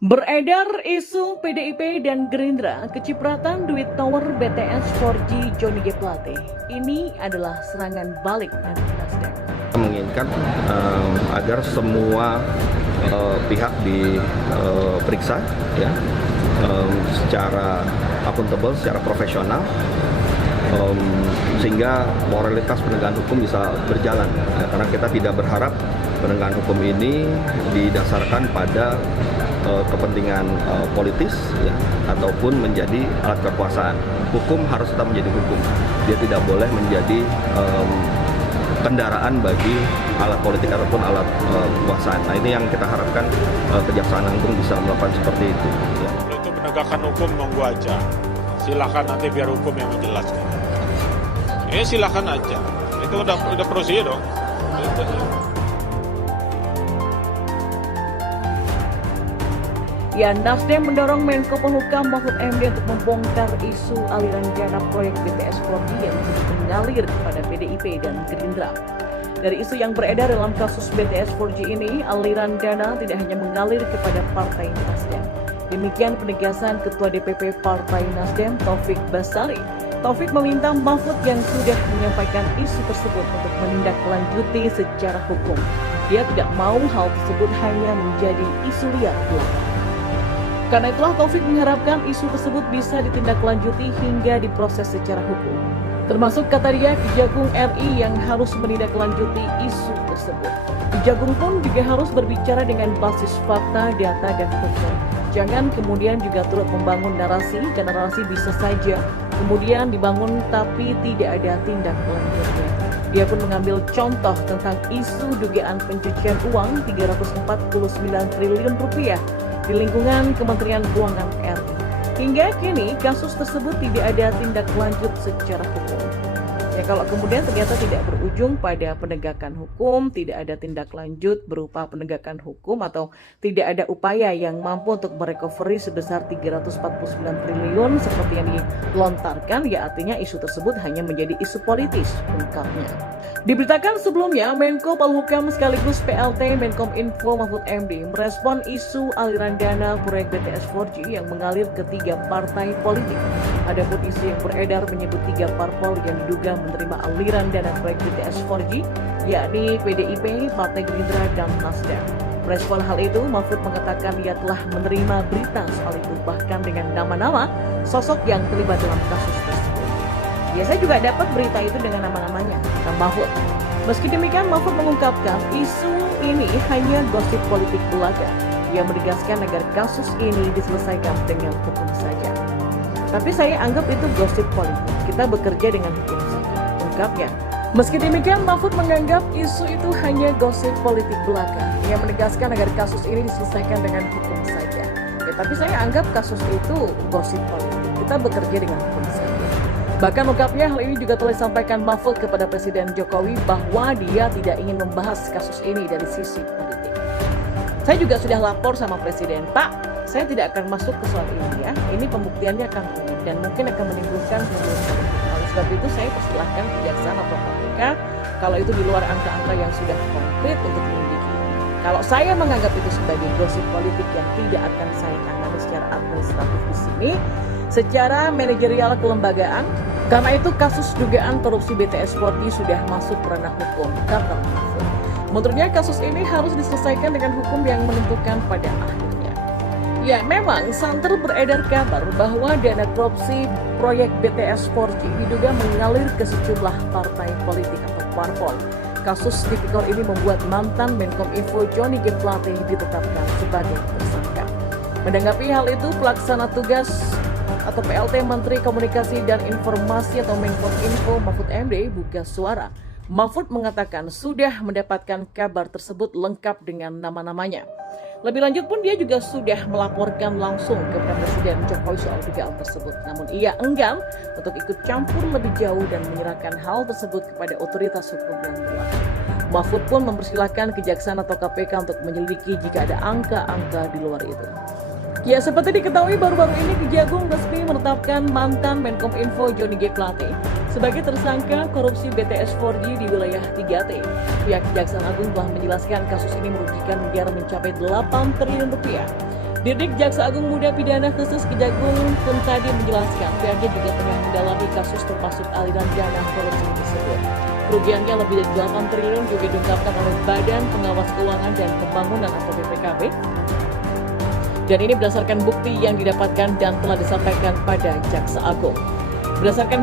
Beredar isu PDIP dan Gerindra kecipratan duit tower BTS 4G Johnny G. Plate. Ini adalah serangan balik dari Nasdem. Menginginkan agar semua pihak diperiksa ya, secara akuntabel, secara profesional, sehingga moralitas penegakan hukum bisa berjalan ya, karena kita tidak berharap penegakan hukum ini didasarkan pada kepentingan politis ya, ataupun menjadi alat kekuasaan. Hukum harus tetap menjadi hukum, dia tidak boleh menjadi kendaraan bagi alat politik ataupun alat kekuasaan. Nah, ini yang kita harapkan Kejaksaan Agung bisa melakukan seperti itu ya. Itu penegakan hukum monggo aja, silakan nanti biar hukum yang menjelaskan. Silakan aja, itu udah prosedur dong. Ya, Nasdem mendorong Menko Polhukam Mahfud MD untuk membongkar isu aliran dana proyek BTS 4G yang disebut mengalir kepada PDIP dan Gerindra. Dari isu yang beredar dalam kasus BTS 4G ini, aliran dana tidak hanya mengalir kepada Partai Nasdem. Demikian penegasan Ketua DPP Partai Nasdem, Taufik Basari. Taufik meminta Mahfud yang sudah menyampaikan isu tersebut untuk menindaklanjuti secara hukum. Dia tidak mau hal tersebut hanya menjadi isu liar belaka. Karena itulah Taufik mengharapkan isu tersebut bisa ditindaklanjuti hingga diproses secara hukum. Termasuk kata dia Kejagung RI yang harus menindaklanjuti isu tersebut. Kejagung pun juga harus berbicara dengan basis fakta, data, dan hukum. Jangan kemudian juga turut membangun narasi, karena narasi bisa saja kemudian dibangun tapi tidak ada tindak lanjutnya. Dia pun mengambil contoh tentang isu dugaan pencucian uang 349 triliun rupiah di lingkungan Kementerian Keuangan RI. Hingga kini kasus tersebut tidak ada tindak lanjut secara hukum. Ya, kalau kemudian ternyata tidak berujung pada penegakan hukum, tidak ada tindak lanjut berupa penegakan hukum atau tidak ada upaya yang mampu untuk merecovery sebesar 349 triliun seperti yang dilontarkan, ya artinya isu tersebut hanya menjadi isu politis, ungkapnya. Diberitakan sebelumnya, Menko Polhukam sekaligus PLT Menkominfo Mahfud MD merespon isu aliran dana proyek BTS 4G yang mengalir ke 3 partai politik. Adapun isu yang beredar menyebut 3 parpol yang diduga menerima aliran dana proyek BTS 4G, yakni PDIP, Partai Gerindra, dan Nasdem. Merespon hal itu, Mahfud mengatakan ia telah menerima berita soal itu, bahkan dengan nama-nama sosok yang terlibat dalam kasus tersebut. Ya, saya juga dapat berita itu dengan nama-namanya, kata Mahfud. Meski demikian, Mahfud mengungkapkan isu ini hanya gosip politik belaka. Ia menegaskan agar kasus ini diselesaikan dengan hukum saja. Tapi saya anggap itu gosip politik. Kita bekerja dengan hukum saja, ungkapnya. Meski demikian, Mahfud menganggap isu itu hanya gosip politik belaka. Ia menegaskan agar kasus ini diselesaikan dengan hukum saja. Ya, tapi saya anggap kasus itu gosip politik. Kita bekerja dengan hukum saja. Bahkan ungkapnya hal ini juga telah disampaikan Mahfud kepada Presiden Jokowi bahwa dia tidak ingin membahas kasus ini dari sisi politik. Saya juga sudah lapor sama Presiden, Pak, saya tidak akan masuk ke soal ini ya. Ini pembuktiannya akan rumit dan mungkin akan menimbulkan hubungan politik. Oleh sebab itu saya persilahkan kejaksaan atau KPK kalau itu di luar angka-angka yang sudah konkret untuk menyelidiki. Kalau saya menganggap itu sebagai gosip politik yang tidak akan saya tangani secara administratif di sini, secara manajerial kelembagaan, karena itu kasus dugaan korupsi BTS 4G sudah masuk ranah hukum, kata Mahfud. Menurutnya kasus ini harus diselesaikan dengan hukum yang menentukan pada akhirnya. Ya, memang santer beredar kabar bahwa dana korupsi proyek BTS 4G diduga mengalir ke sejumlah partai politik atau parpol. Kasus tipikor ini membuat mantan Menkominfo Johnny G. Plate ditetapkan sebagai tersangka. Menanggapi hal itu, pelaksana tugas atau PLT Menteri Komunikasi dan Informasi atau Menkominfo Mahfud MD buka suara. Mahfud mengatakan sudah mendapatkan kabar tersebut lengkap dengan nama-namanya. Lebih lanjut pun dia juga sudah melaporkan langsung kepada Presiden Jokowi soal dugaan tersebut. Namun ia enggan untuk ikut campur lebih jauh dan menyerahkan hal tersebut kepada otoritas hukum yang berwenang. Mahfud pun mempersilahkan kejaksaan atau KPK untuk menyelidiki jika ada angka-angka di luar itu. Ya, seperti diketahui baru-baru ini Kejagung resmi menetapkan mantan Menkominfo Johnny G. Plate sebagai tersangka korupsi BTS 4G di wilayah 3T. Pihak Kejaksaan Agung telah menjelaskan kasus ini merugikan negara mencapai 8 triliun rupiah. Dirdik Jaksa Agung Muda Pidana Khusus Kejagung pun tadi menjelaskan pihaknya juga tengah mendalami kasus termasuk aliran dana korupsi tersebut. Kerugiannya lebih dari 8 triliun juga diungkapkan oleh Badan Pengawas Keuangan dan Pembangunan atau BPKB. Dan ini berdasarkan bukti yang didapatkan dan telah disampaikan pada Jaksa Agung. Berdasarkan